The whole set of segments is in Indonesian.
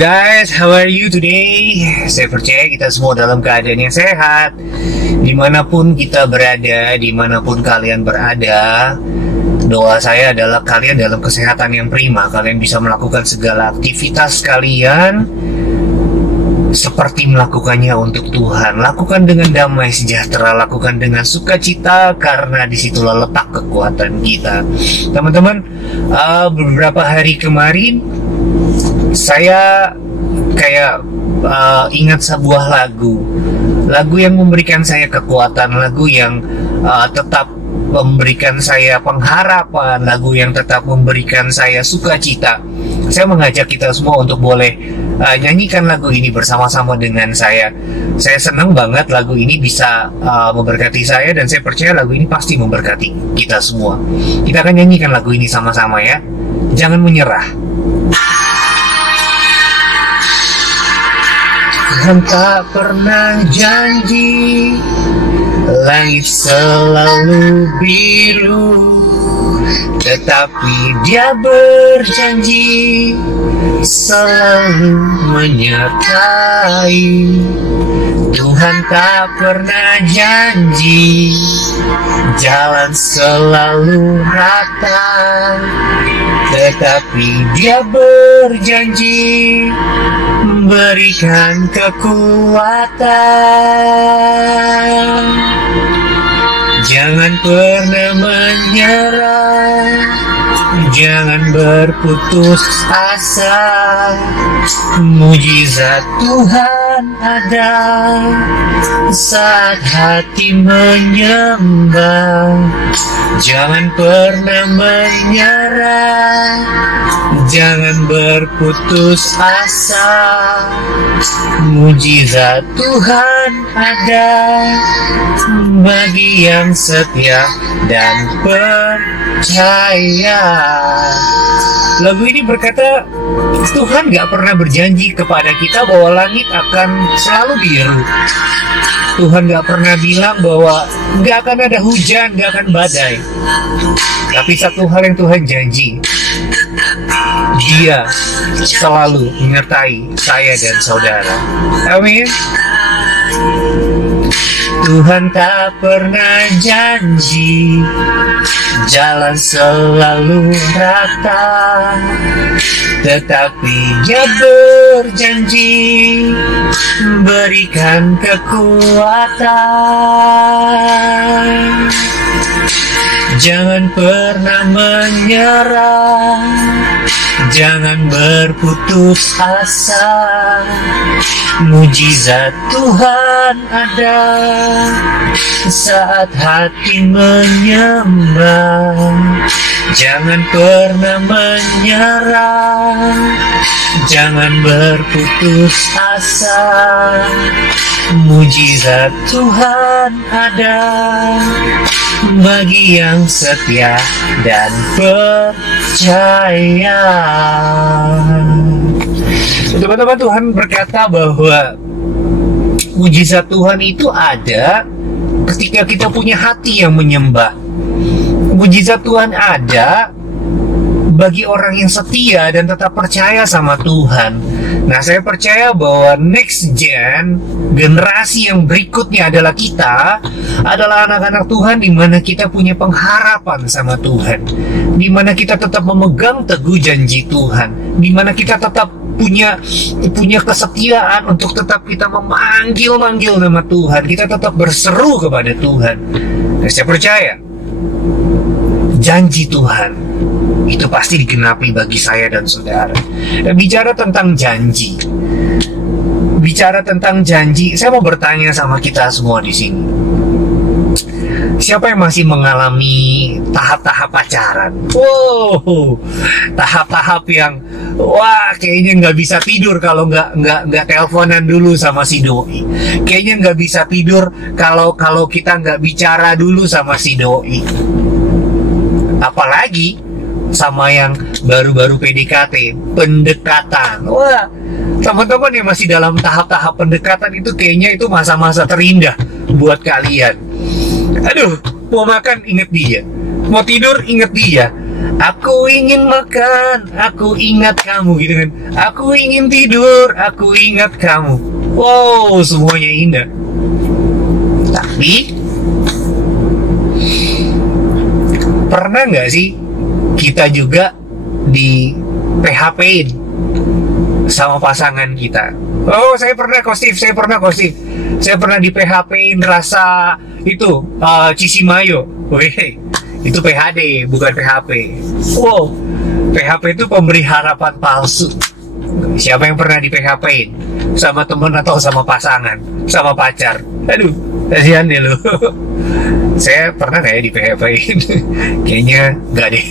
Guys, how are you today? Saya percaya kita semua dalam keadaan yang sehat. Dimanapun kita berada, dimanapun kalian berada, doa saya adalah kalian dalam kesehatan yang prima. Kalian bisa melakukan segala aktivitas kalian seperti melakukannya untuk Tuhan. Lakukan dengan damai sejahtera, lakukan dengan sukacita, karena disitulah letak kekuatan kita. Teman-teman, beberapa hari kemarin saya kayak ingat sebuah lagu yang memberikan saya kekuatan, lagu yang tetap memberikan saya pengharapan, lagu yang tetap memberikan saya sukacita. Saya mengajak kita semua untuk boleh nyanyikan lagu ini bersama-sama dengan saya. Saya senang banget lagu ini bisa memberkati saya, dan saya percaya lagu ini pasti memberkati kita semua. Kita akan nyanyikan lagu ini sama-sama ya. Jangan menyerah. Tuhan tak pernah janji langit selalu biru, tetapi Dia berjanji selalu menyertai. Tuhan tak pernah janji jalan selalu rata, tetapi Dia berjanji memberikan kekuatan. Jangan pernah menyerah, jangan berputus asa. Mujizat Tuhan ada saat hati menyembah. Jangan pernah menyerah, jangan berputus asa. Mujizat Tuhan ada bagi yang setia dan percaya. Lagu ini berkata, Tuhan gak pernah berjanji kepada kita bahwa langit akan selalu biru. Tuhan gak pernah bilang bahwa gak akan ada hujan, gak akan badai. Tapi satu hal yang Tuhan janji, Dia selalu menyertai saya dan saudara. Amin. Tuhan tak pernah janji jalan selalu rata, tetapi Dia berjanji berikan kekuatan. Jangan pernah menyerah, jangan berputus asa. Mujizat Tuhan ada saat hati menyembah. Jangan pernah menyerah, jangan berputus asa. Mujizat Tuhan ada bagi yang setia dan percaya. Teman-teman, Tuhan berkata bahwa mujizat Tuhan itu ada ketika kita punya hati yang menyembah. Mujizat Tuhan ada bagi orang yang setia dan tetap percaya sama Tuhan. Nah, saya percaya bahwa next generasi yang berikutnya adalah kita, adalah anak-anak Tuhan, di mana kita punya pengharapan sama Tuhan, di mana kita tetap memegang teguh janji Tuhan, di mana kita tetap punya kesetiaan untuk tetap kita memanggil nama Tuhan, kita tetap berseru kepada Tuhan. Dan saya percaya janji Tuhan itu pasti digenapi bagi saya dan saudara. Dan bicara tentang janji, saya mau bertanya sama kita semua di sini. Siapa yang masih mengalami tahap-tahap pacaran? Wow, tahap-tahap yang kayaknya nggak bisa tidur kalau nggak teleponan dulu sama si doi. Kayaknya nggak bisa tidur kalau kita nggak bicara dulu sama si doi. Apalagi sama yang baru-baru PDKT, pendekatan. Wah, teman-teman yang masih dalam tahap-tahap pendekatan itu kayaknya itu masa-masa terindah buat kalian. Aduh, mau makan inget dia, mau tidur inget dia, Aku ingin makan, aku ingat kamu gitu kan. Aku ingin tidur, aku ingat kamu. Wow, semuanya indah. Tapi pernah nggak sih kita juga di PHP-in sama pasangan kita? Oh, saya pernah kok Steve, saya pernah di PHP-in rasa itu Cisimayo. Weh, itu PHD bukan PHP. Wow, PHP itu pemberi harapan palsu. Siapa yang pernah di PHP-in sama temen atau sama pasangan, sama pacar? Aduh, kasihan deh lu. Saya pernah kayak di PHP-in. Kayaknya enggak deh.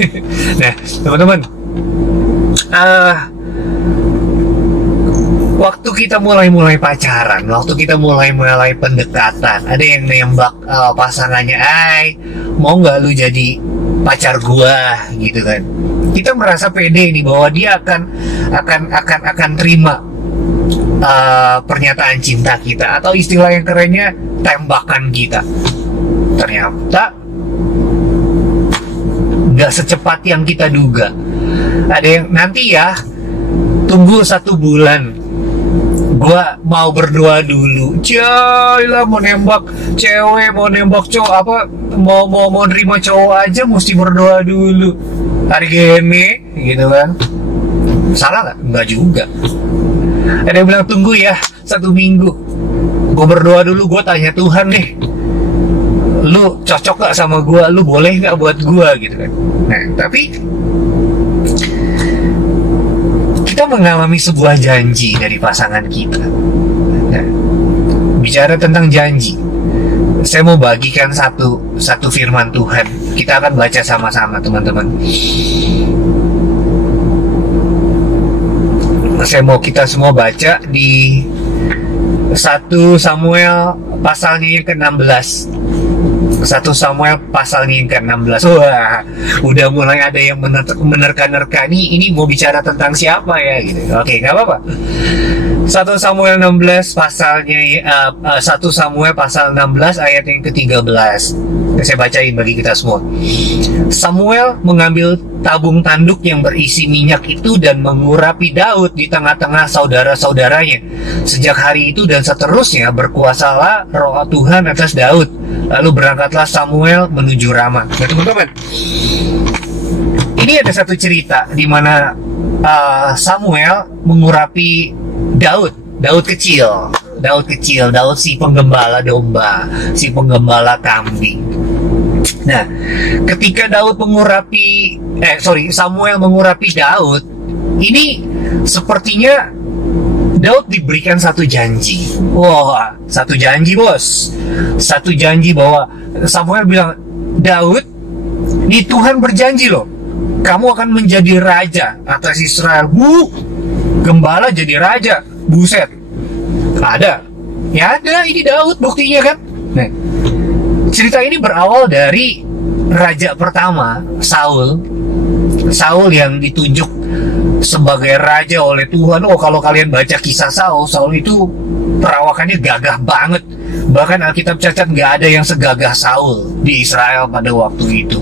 Nah, teman-teman, waktu kita mulai pacaran, waktu kita mulai pendekatan, ada yang nembak pasangannya, mau nggak lu jadi pacar gua, gitu kan? Kita merasa pede nih bahwa dia akan terima pernyataan cinta kita, atau istilah yang kerennya tembakan kita. Ternyata nggak secepat yang kita duga. Ada yang nanti ya, tunggu 1 bulan, gua mau berdoa dulu. Cailah, mau nembak cewek, mau nembak cowok, apa mau nerima cowok aja mesti berdoa dulu. Hari gini gitu kan. Salah nggak? Nggak juga. Ada yang bilang tunggu ya 1 minggu, gua berdoa dulu, gua tanya Tuhan deh, lu cocok gak sama gua, lu boleh gak buat gua, gitu kan. Nah, tapi kita mengalami sebuah janji dari pasangan kita. Nah, bicara tentang janji, saya mau bagikan satu firman Tuhan. Kita akan baca sama-sama, teman-teman. Saya mau kita semua baca di 1 Samuel pasalnya yang ke-16. 1 Samuel pasalnya yang ke-16. Wah, udah mulai ada yang menerka-nerka ini mau bicara tentang siapa ya gitu. Oke, nggak apa-apa. 1 Samuel 16 pasalnya 1 Samuel pasal 16 ayat yang ke-13. Saya bacain bagi kita semua. Samuel mengambil tabung tanduk yang berisi minyak itu dan mengurapi Daud di tengah-tengah saudara-saudaranya. Sejak hari itu dan seterusnya berkuasalah roh Tuhan atas Daud. Lalu berangkatlah Samuel menuju Rama. Nah, teman-teman, ini ada satu cerita di mana Samuel mengurapi Daud kecil, Daud si penggembala domba, si penggembala kambing. Nah, ketika Samuel mengurapi Daud, ini sepertinya Daud diberikan satu janji. Wah, satu janji, bos. Satu janji bahwa Samuel bilang, Daud, ini Tuhan berjanji loh, kamu akan menjadi raja atas Israel. Gembala jadi raja. Buset. Ada. Ya ada, ini Daud buktinya kan. Nah, cerita ini berawal dari raja pertama, Saul yang ditunjuk sebagai raja oleh Tuhan. Oh, kalau kalian baca kisah Saul itu perawakannya gagah banget. Bahkan Alkitab catat nggak ada yang segagah Saul di Israel pada waktu itu.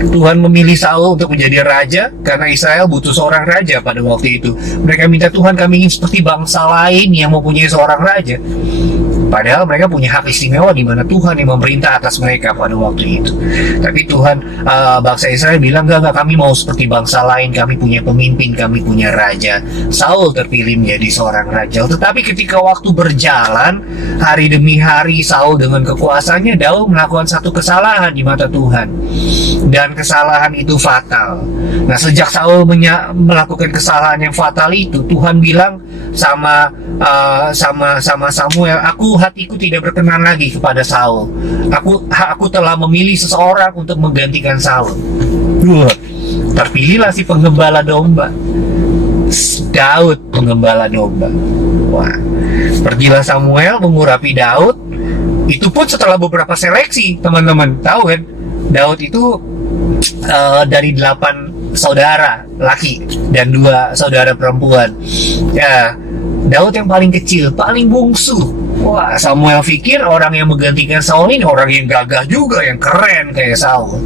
Tuhan memilih Saul untuk menjadi raja karena Israel butuh seorang raja pada waktu itu. Mereka minta, Tuhan, kami ingin seperti bangsa lain yang mempunyai seorang raja. Padahal mereka punya hak istimewa di mana Tuhan yang memerintah atas mereka pada waktu itu. Tapi Tuhan, bangsa Israel bilang, enggak, kami mau seperti bangsa lain, kami punya pemimpin, kami punya raja. Saul terpilih menjadi seorang raja. Tetapi ketika waktu berjalan, hari demi hari Saul dengan kekuasaannya, Daud melakukan satu kesalahan di mata Tuhan. Dan kesalahan itu fatal. Nah, sejak Saul melakukan kesalahan yang fatal itu, Tuhan bilang sama Samuel, hatiku tidak berkenan lagi kepada Saul. Aku telah memilih seseorang untuk menggantikan Saul. Terpilihlah si penggembala domba, Daud, penggembala domba. Wah, pergilah Samuel mengurapi Daud. Itu pun setelah beberapa seleksi, teman-teman. Tahu kan, Daud itu dari 8 saudara laki dan 2 saudara perempuan. Ya, Daud yang paling kecil, paling bungsu. Wah, Samuel pikir orang yang menggantikan Saul ini orang yang gagah juga, yang keren kayak Saul.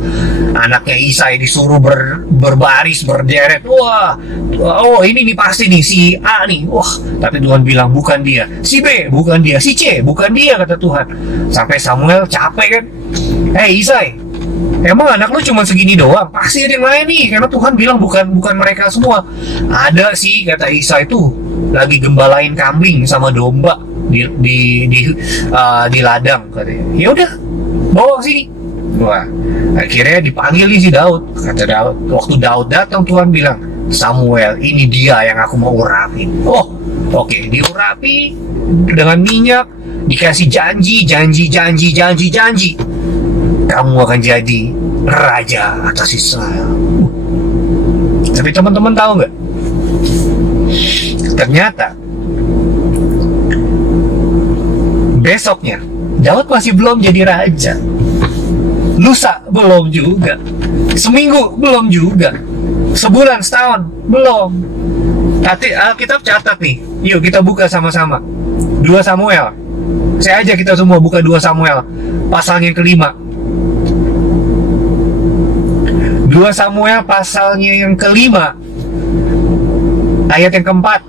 Anaknya Isai disuruh berbaris, berderet. Wah, oh ini nih pasti nih si A nih. Wah, tapi Tuhan bilang bukan dia. Si B bukan dia, si C bukan dia, kata Tuhan. Sampai Samuel capek kan. Hei Isai, emang anak lu cuma segini doang? Pasti ada yang lain nih, karena Tuhan bilang bukan mereka semua. Ada sih, kata Isai itu lagi gembalain kambing sama domba di ladang, katanya. Ya udah, bawa sini. Wah, akhirnya dipanggil nih si Daud. Kata Daud, waktu Daud datang Tuhan bilang, Samuel, ini dia yang aku mau urapin. Oh, oke, diurapi dengan minyak, dikasih janji. Kamu akan jadi raja atas Israel. Tapi teman-teman tahu nggak? Ternyata besoknya Daud masih belum jadi raja. Lusa belum juga. Seminggu belum juga. Sebulan, setahun belum. Tapi Alkitab catat nih. Yuk kita buka sama-sama 2 Samuel. Saya ajak kita semua buka 2 Samuel pasalnya yang kelima. 2 Samuel pasalnya yang kelima, ayat yang keempat.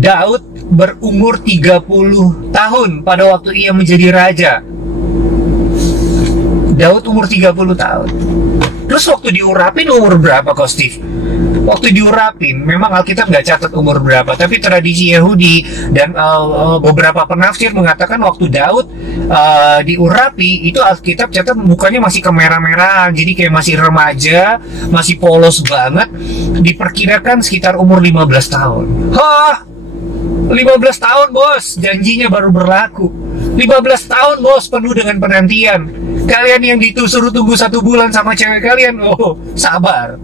Daud berumur 30 tahun pada waktu ia menjadi raja. Daud umur 30 tahun. Terus waktu diurapin umur berapa kok Steve? Waktu diurapin, memang Alkitab nggak catat umur berapa, tapi tradisi Yahudi dan beberapa penafsir mengatakan waktu Daud diurapi, itu Alkitab catat mukanya masih kemerah-merahan, jadi kayak masih remaja, masih polos banget, diperkirakan sekitar umur 15 tahun. Hah? 15 tahun bos, janjinya baru berlaku. 15 tahun bos, penuh dengan penantian. Kalian yang disuruh tunggu 1 bulan sama cewek kalian, oh sabar.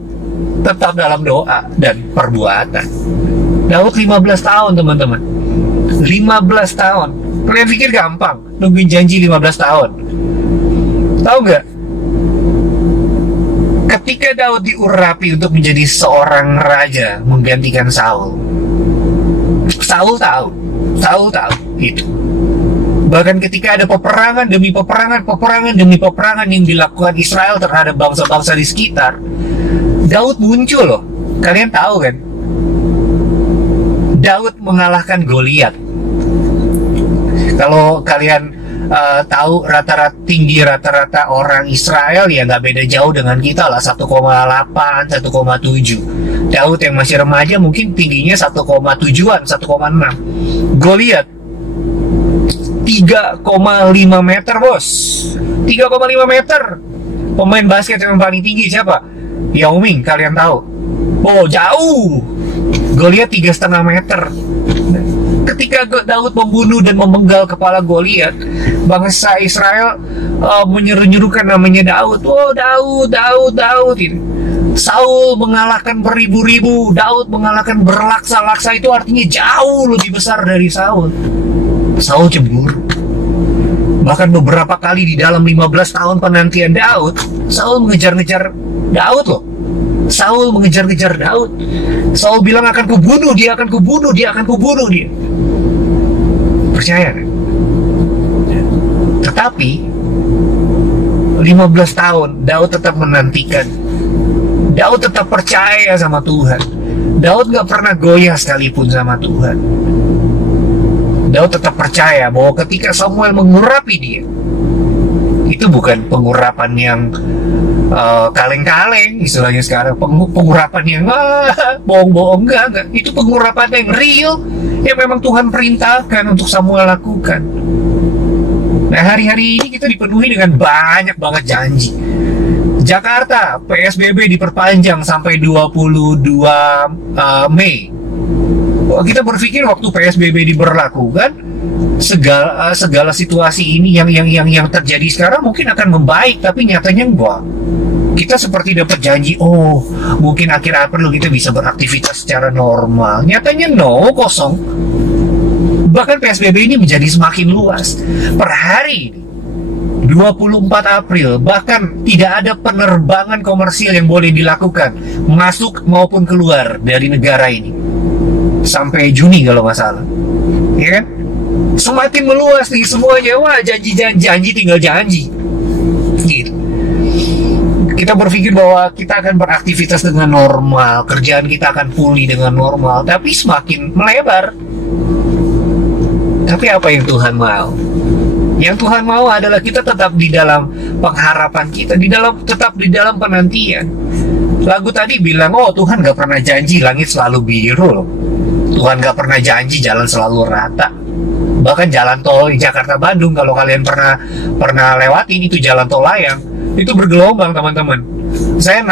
Tetap dalam doa dan perbuatan. Daud 15 tahun teman-teman. 15 tahun. Kalian pikir gampang nungguin janji 15 tahun? Tahu nggak? Ketika Daud diurapi untuk menjadi seorang raja menggantikan Saul, Saul tahu itu. Bahkan ketika ada peperangan demi peperangan yang dilakukan Israel terhadap bangsa-bangsa di sekitar, Daud muncul loh. Kalian tahu kan? Daud mengalahkan Goliat. Kalau kalian tahu rata-rata orang Israel ya nggak beda jauh dengan kita lah, 1,8, 1,7. Daud yang masih remaja mungkin tingginya 1,7-an, 1,6. Goliat 3,5 meter bos. 3,5 meter. Pemain basket yang paling tinggi siapa? Yao Ming, kalian tahu? Oh jauh. Goliat 3,5 meter. Ketika Daud membunuh dan memenggal kepala Goliat, bangsa Israel menyeru-nyerukan namanya Daud. Oh Daud. Saul mengalahkan beribu-ribu, Daud mengalahkan berlaksa-laksa, itu artinya jauh lebih besar dari Saul. Saul cemburu. Bahkan beberapa kali di dalam 15 tahun penantian Daud, Saul mengejar-ngejar Daud loh. Saul mengejar-ngejar Daud. Saul bilang akan kubunuh dia. Percaya kan? Tetapi 15 tahun Daud tetap menantikan. Daud tetap percaya sama Tuhan. Daud gak pernah goyah sekalipun sama Tuhan. Daud tetap percaya bahwa ketika Samuel mengurapi dia, itu bukan pengurapan yang kaleng-kaleng istilahnya sekarang, pengurapan yang bohong-bohong, enggak. Itu pengurapan yang real, yang memang Tuhan perintahkan untuk Samuel lakukan. Nah, hari-hari ini kita dipenuhi dengan banyak banget janji. Jakarta, PSBB diperpanjang sampai 22 Mei. Kita berpikir waktu PSBB diberlakukan, segala situasi ini yang terjadi sekarang mungkin akan membaik, tapi nyatanya enggak. Kita seperti dapat janji, oh mungkin akhir April kita bisa beraktivitas secara normal. Nyatanya no, kosong. Bahkan PSBB ini menjadi semakin luas. Per hari 24 April bahkan tidak ada penerbangan komersial yang boleh dilakukan, masuk maupun keluar dari negara ini sampai Juni kalau nggak salah, ya kan? Semakin meluas nih semuanya. Wah, janji tinggal janji. Gitu. Kita berpikir bahwa kita akan beraktivitas dengan normal, kerjaan kita akan pulih dengan normal, tapi semakin melebar. Tapi apa yang Tuhan mau? Yang Tuhan mau adalah kita tetap di dalam pengharapan kita, tetap di dalam penantian. Lagu tadi bilang, oh Tuhan gak pernah janji langit selalu biru loh. Tuhan gak pernah janji jalan selalu rata. Bahkan jalan tol di Jakarta Bandung, kalau kalian pernah lewatin itu jalan tol layang, itu bergelombang teman-teman. Saya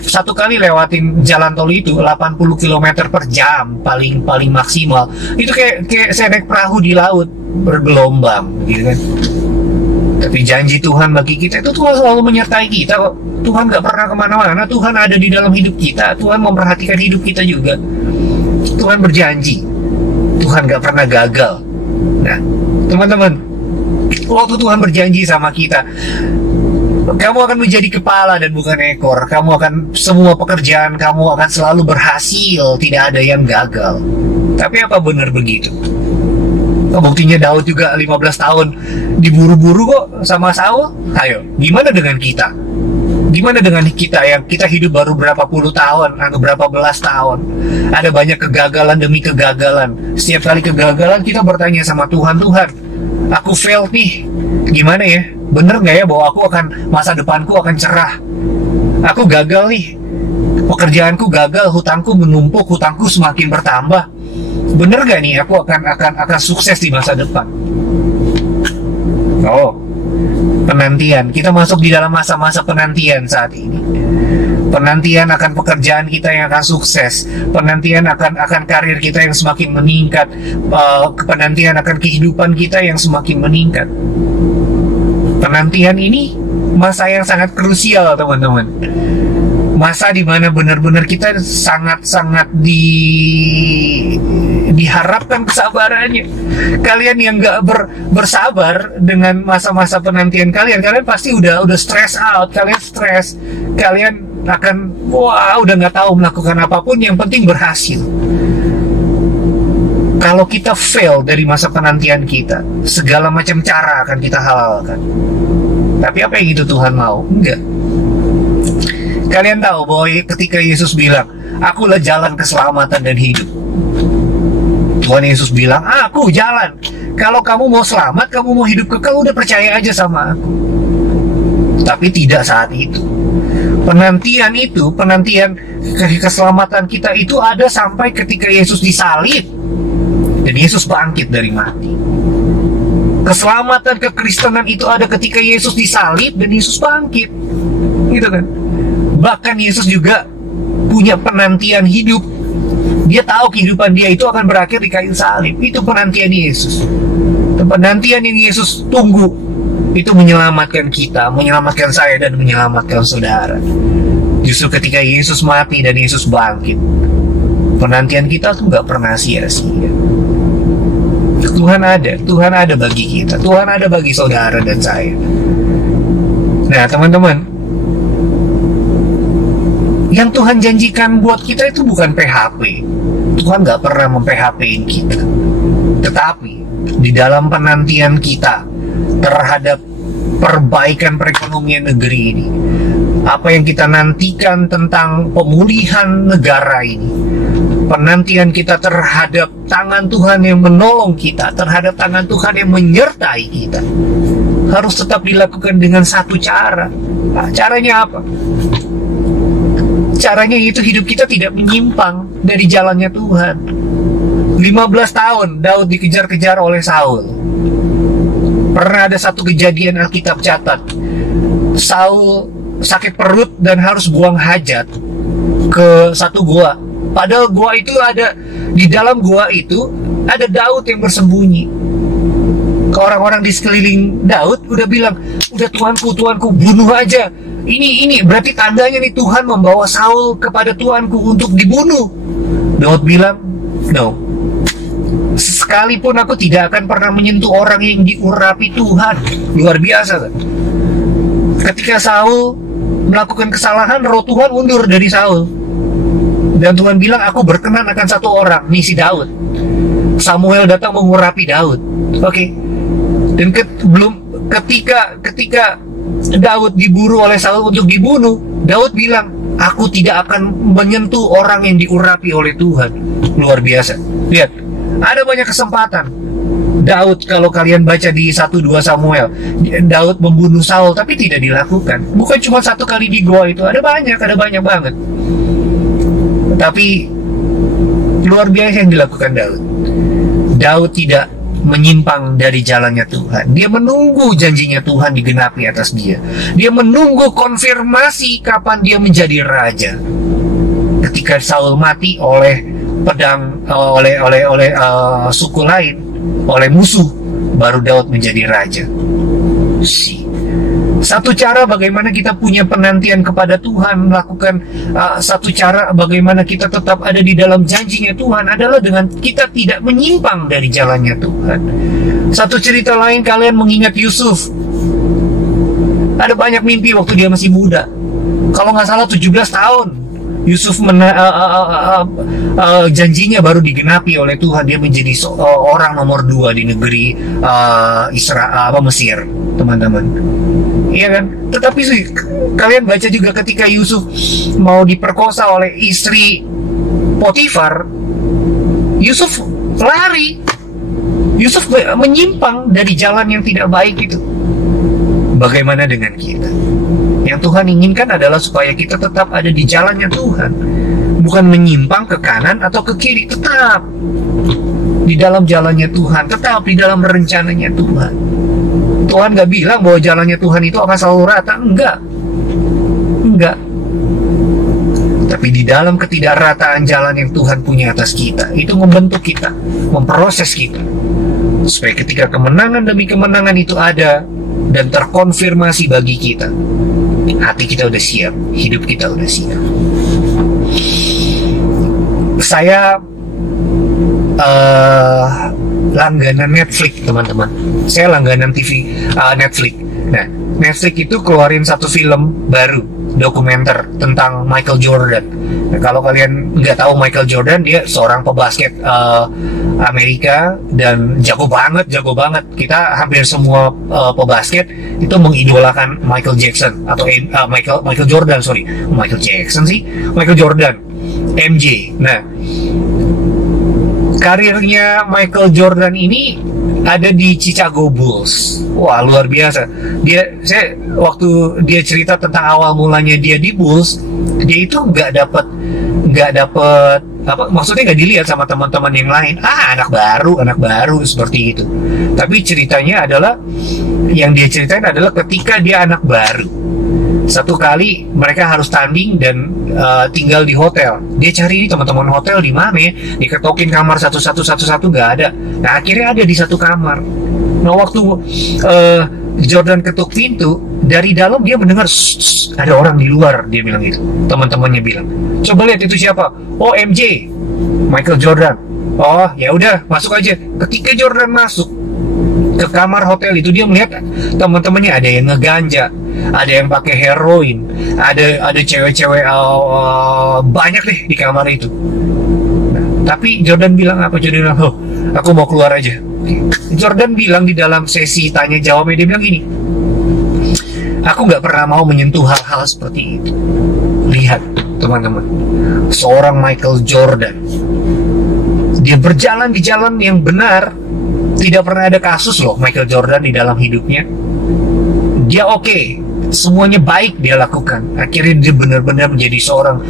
satu kali lewatin jalan tol itu 80 km per jam paling maksimal. Itu kayak saya naik perahu di laut, bergelombang gitu kan. Tapi janji Tuhan bagi kita itu Tuhan selalu menyertai kita kok. Tuhan gak pernah kemana-mana. Tuhan ada di dalam hidup kita. Tuhan memperhatikan hidup kita juga. Tuhan berjanji. Tuhan gak pernah gagal. Nah, teman-teman, waktu Tuhan berjanji sama kita, kamu akan menjadi kepala dan bukan ekor. Kamu akan, semua pekerjaan kamu akan selalu berhasil. Tidak ada yang gagal. Tapi apa benar begitu? Buktinya Daud juga 15 tahun diburu-buru kok sama Saul. Ayo, gimana dengan kita? Gimana dengan kita yang kita hidup baru berapa puluh tahun atau berapa belas tahun? Ada banyak kegagalan demi kegagalan. Setiap kali kegagalan kita bertanya sama Tuhan, Tuhan, aku fail nih. Gimana ya? Bener nggak ya bahwa masa depanku akan cerah? Aku gagal nih. Pekerjaanku gagal, hutangku menumpuk, hutangku semakin bertambah. Bener gak nih aku akan sukses di masa depan? Oh, penantian. Kita masuk di dalam masa-masa penantian saat ini. Penantian akan pekerjaan kita yang akan sukses. Penantian akan karir kita yang semakin meningkat. Penantian akan kehidupan kita yang semakin meningkat. Penantian ini masa yang sangat krusial, teman-teman. Masa dimana benar-benar kita sangat-sangat diharapkan kesabarannya. Kalian yang gak bersabar dengan masa-masa penantian kalian pasti udah stress out. Kalian stres, kalian akan udah gak tahu melakukan apapun, yang penting berhasil. Kalau kita fail dari masa penantian kita, segala macam cara akan kita halalkan. Tapi apa yang itu Tuhan mau? Enggak. Kalian tahu bahwa ketika Yesus bilang, akulah jalan keselamatan dan hidup. Tuhan Yesus bilang, aku jalan. Kalau kamu mau selamat, kamu mau hidup kekal, udah percaya aja sama aku. Tapi tidak saat itu. Penantian keselamatan kita itu ada sampai ketika Yesus disalib dan Yesus bangkit dari mati. Keselamatan kekristenan itu ada ketika Yesus disalib dan Yesus bangkit. Gitu kan? Bahkan Yesus juga punya penantian hidup. Dia tahu kehidupan dia itu akan berakhir di kayu salib. Itu penantian Yesus. Penantian yang Yesus tunggu itu menyelamatkan kita, menyelamatkan saya dan menyelamatkan saudara. Justru ketika Yesus mati dan Yesus bangkit, penantian kita tuh gak pernah sia-sia. Tuhan ada bagi kita. Tuhan ada bagi saudara dan saya. Nah, teman-teman, yang Tuhan janjikan buat kita itu bukan PHP. Tuhan gak pernah mem-PHP-in kita. Tetapi di dalam penantian kita terhadap perbaikan perekonomian negeri ini, apa yang kita nantikan tentang pemulihan negara ini, penantian kita terhadap tangan Tuhan yang menolong kita, terhadap tangan Tuhan yang menyertai kita, harus tetap dilakukan dengan satu cara. Nah, caranya apa? Caranya itu hidup kita tidak menyimpang dari jalannya Tuhan. 15 tahun Daud dikejar-kejar oleh Saul. Pernah ada satu kejadian Alkitab catat, Saul sakit perut dan harus buang hajat ke satu gua. Padahal gua itu ada, di dalam gua itu ada Daud yang bersembunyi. Orang-orang di sekeliling Daud udah bilang, udah tuanku bunuh aja. Ini berarti tandanya nih Tuhan membawa Saul kepada tuanku untuk dibunuh. Daud bilang, no. Sekalipun aku tidak akan pernah menyentuh orang yang diurapi Tuhan. Luar biasa kan? Ketika Saul melakukan kesalahan, roh Tuhan mundur dari Saul. Dan Tuhan bilang, aku berkenan akan satu orang, nih si Daud. Samuel datang mengurapi Daud. Oke. Dan ketika Daud diburu oleh Saul untuk dibunuh, Daud bilang, aku tidak akan menyentuh orang yang diurapi oleh Tuhan. Luar biasa. Lihat, ada banyak kesempatan. Daud, kalau kalian baca di 1-2 Samuel, Daud membunuh Saul, tapi tidak dilakukan. Bukan cuma satu kali di gua itu, ada banyak banget. Tapi luar biasa yang dilakukan Daud. Daud tidak menyimpang dari jalannya Tuhan. Dia menunggu janjinya Tuhan digenapi atas dia. Dia menunggu konfirmasi kapan dia menjadi raja. Ketika Saul mati oleh pedang, oleh suku lain, oleh musuh, baru Daud menjadi raja. Satu cara bagaimana kita punya penantian kepada Tuhan, melakukan satu cara bagaimana kita tetap ada di dalam janjinya Tuhan adalah dengan kita tidak menyimpang dari jalannya Tuhan. Satu cerita lain, kalian mengingat Yusuf. Ada banyak mimpi waktu dia masih muda. Kalau nggak salah 17 tahun. Yusuf janjinya baru digenapi oleh Tuhan. Dia menjadi orang nomor 2 di negeri Mesir, teman-teman. Iya kan? Tetapi kalian baca juga ketika Yusuf mau diperkosa oleh istri Potifar, Yusuf lari. Yusuf menyimpang dari jalan yang tidak baik itu. Bagaimana dengan kita? Yang Tuhan inginkan adalah supaya kita tetap ada di jalannya Tuhan, bukan menyimpang ke kanan atau ke kiri. Tetap di dalam jalannya Tuhan, tetap di dalam rencananya Tuhan. Tuhan gak bilang bahwa jalannya Tuhan itu akan selalu rata. Enggak. Tapi di dalam ketidakrataan jalan yang Tuhan punya atas kita, itu membentuk kita, memproses kita, supaya ketika kemenangan demi kemenangan itu ada dan terkonfirmasi bagi kita, hati kita udah siap, hidup kita udah siap. Saya langganan Netflix, teman-teman. Saya langganan TV Netflix. Nah, Netflix itu keluarin satu film baru, dokumenter tentang Michael Jordan. Nah, kalau kalian nggak tahu Michael Jordan, dia seorang pebasket Amerika dan jago banget. Kita hampir semua pebasket itu mengidolakan Michael Jackson atau Michael Jordan, Michael Jordan, MJ. Nah, karirnya Michael Jordan ini ada di Chicago Bulls. Wah, luar biasa. Waktu dia cerita tentang awal mulanya dia di Bulls, dia itu nggak dapet apa, maksudnya nggak dilihat sama teman-teman yang lain. Anak baru seperti itu. Tapi ceritanya adalah, yang dia ceritain adalah ketika dia anak baru. Satu kali mereka harus tanding dan tinggal di hotel. Dia cari ini teman-teman hotel di mana ya? Diketokin kamar satu nggak ada. Nah, akhirnya ada di satu kamar. Nah, waktu Jordan ketuk pintu, dari dalam dia mendengar ada orang di luar. Dia bilang gitu. Teman-temannya bilang, coba lihat itu siapa? Oh, MJ, Michael Jordan. Oh, ya udah, masuk aja. Ketika Jordan masuk ke kamar hotel itu, dia melihat teman-temannya ada yang ngeganja, ada yang pakai heroin, ada cewek-cewek banyak deh di kamar itu. Nah, tapi Jordan bilang apa? Jordan bilang, oh, aku mau keluar aja. Jordan bilang di dalam sesi tanya jawabnya, dia bilang gini, aku nggak pernah mau menyentuh hal-hal seperti itu. Lihat teman-teman, seorang Michael Jordan, dia berjalan di jalan yang benar. Tidak pernah ada kasus loh Michael Jordan di dalam hidupnya. Dia oke, semuanya baik dia lakukan. Akhirnya dia benar-benar menjadi seorang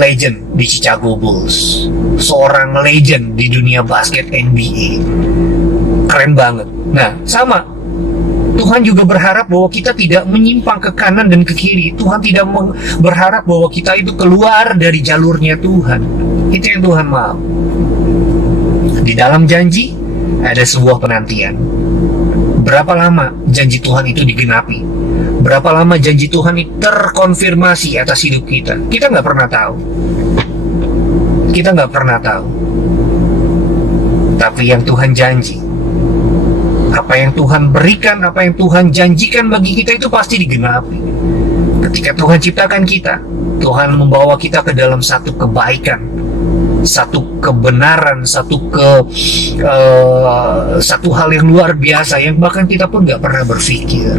legend di Chicago Bulls, seorang legend di dunia basket NBA. Keren banget. Nah, sama, Tuhan juga berharap bahwa kita tidak menyimpang ke kanan dan ke kiri. Tuhan tidak berharap bahwa kita itu keluar dari jalurnya Tuhan. Itu yang Tuhan mau. Di dalam janji ada sebuah penantian. Berapa lama janji Tuhan itu digenapi? Berapa lama janji Tuhan itu terkonfirmasi atas hidup kita? Kita nggak pernah tahu. Tapi yang Tuhan janji, apa yang Tuhan berikan, apa yang Tuhan janjikan bagi kita itu pasti digenapi. Ketika Tuhan ciptakan kita, Tuhan membawa kita ke dalam satu kebaikan, satu kebenaran, satu hal yang luar biasa yang bahkan kita pun nggak pernah berpikir,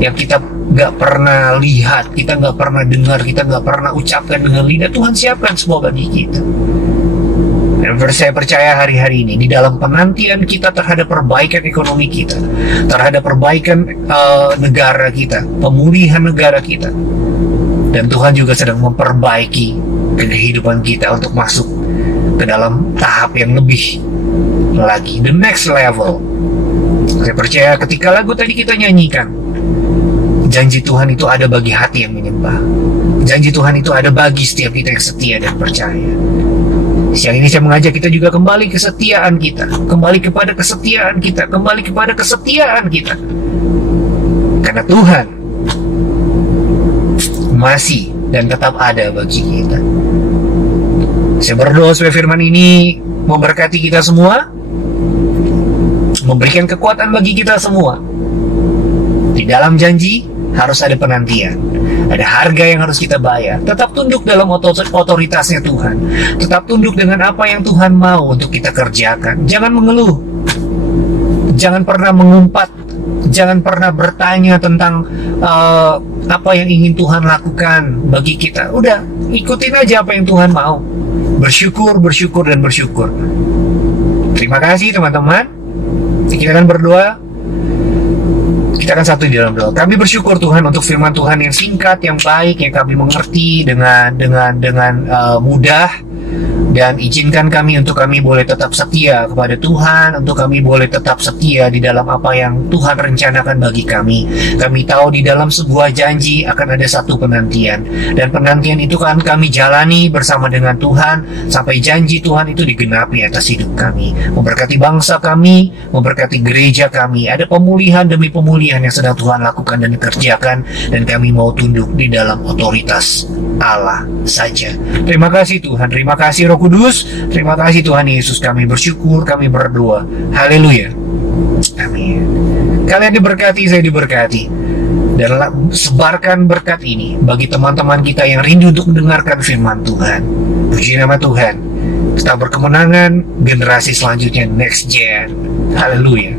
yang kita nggak pernah lihat, kita nggak pernah dengar, kita nggak pernah ucapkan dengan lidah. Tuhan siapkan semua bagi kita. Dan saya percaya hari-hari ini di dalam penantian kita terhadap perbaikan ekonomi kita, terhadap perbaikan negara kita, pemulihan negara kita, dan Tuhan juga sedang memperbaiki kehidupan kita untuk masuk ke dalam tahap yang lebih lagi, the next level. Saya percaya ketika lagu tadi kita nyanyikan, janji Tuhan itu ada bagi hati yang menyembah. Janji Tuhan itu ada bagi setiap kita yang setia dan percaya. Siang ini saya mengajak kita juga kembali kesetiaan kita, kembali kepada kesetiaan kita, kembali kepada kesetiaan kita. Karena Tuhan masih dan tetap ada bagi kita. Saya berdoa supaya firman ini memberkati kita semua, memberikan kekuatan bagi kita semua. Di dalam janji harus ada penantian, ada harga yang harus kita bayar. Tetap tunduk dalam otoritasnya Tuhan, tetap tunduk dengan apa yang Tuhan mau untuk kita kerjakan. Jangan mengeluh, jangan pernah mengumpat, jangan pernah bertanya tentang apa yang ingin Tuhan lakukan bagi kita. Udah, ikutin aja apa yang Tuhan mau. Bersyukur, bersyukur, dan bersyukur. Terima kasih teman-teman. Kita akan berdoa. Kita akan satu di dalam doa. Kami bersyukur Tuhan untuk firman Tuhan yang singkat, yang baik, yang kami mengerti dengan mudah. Dan izinkan kami untuk kami boleh tetap setia kepada Tuhan, untuk kami boleh tetap setia di dalam apa yang Tuhan rencanakan bagi kami. Kami tahu di dalam sebuah janji akan ada satu penantian, dan penantian itu kan kami jalani bersama dengan Tuhan sampai janji Tuhan itu digenapi atas hidup kami. Memberkati bangsa kami, memberkati gereja kami. Ada pemulihan demi pemulihan yang sedang Tuhan lakukan dan dikerjakan, dan kami mau tunduk di dalam otoritas Allah saja. Terima kasih Tuhan, terima kasih Roh Kudus, terima kasih Tuhan Yesus. Kami bersyukur, kami berdoa. Haleluya. Amin. Kalian diberkati, saya diberkati. Dan sebarkan berkat ini bagi teman-teman kita yang rindu untuk mendengarkan firman Tuhan. Puji nama Tuhan. Kita berkemenangan, generasi selanjutnya, next gen. Haleluya.